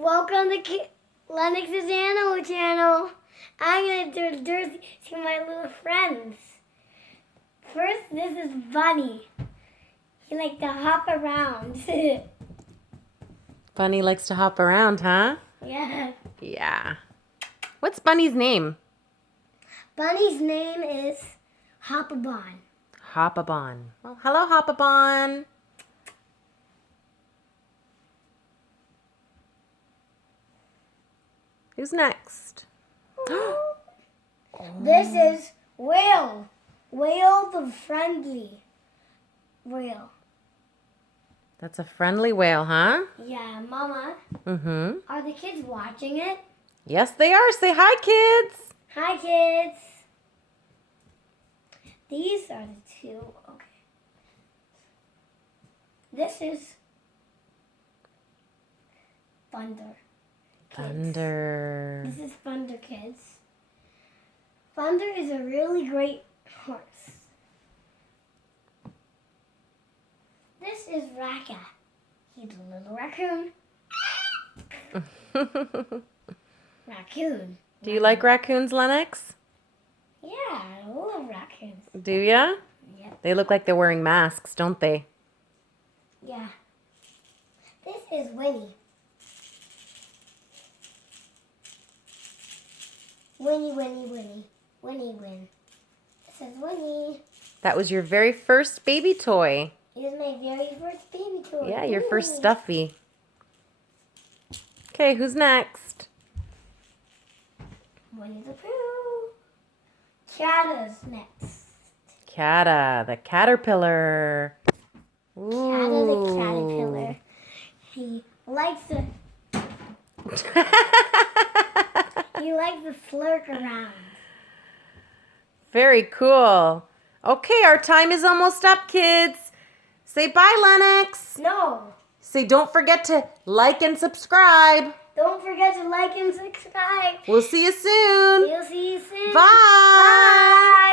Welcome to Lennox's Animal Channel. I'm going to introduce you to my little friends. First, this is Bunny. He likes to hop around. Bunny likes to hop around, huh? Yeah. Yeah. What's Bunny's name? Bunny's name is Hopabon. Hopabon. Well, hello, Hopabon. Who's next? This is Whale. Whale the friendly whale. That's a friendly whale, huh? Yeah, Mama. Mm-hmm. Are the kids watching it? Yes, they are. Say hi, kids. Hi, kids. These are the two. Okay. This is Thunder. Kids. Thunder. This is Thunder, kids. Thunder is a really great horse. This is Raka. He's a little raccoon. Raccoon. Do you like raccoons, Lennox? Yeah, I love raccoons. Do ya? Yep. They look like they're wearing masks, don't they? Yeah. This is Winnie. Winnie, Winnie, Winnie. Winnie, Win. This is Winnie. That was your very first baby toy. It is my very first baby toy. Yeah, your first Ooh. stuffy. Okay, who's next? Winnie the Pooh. Cata's next. Cata, the caterpillar. Cata the Ooh. caterpillar. He likes to flirt around. Very cool. Okay, our time is almost up, kids. Say bye, Lennox. No. Say don't forget to like and subscribe. Don't forget to like and subscribe. We'll see you soon. We'll see you soon. Bye. Bye.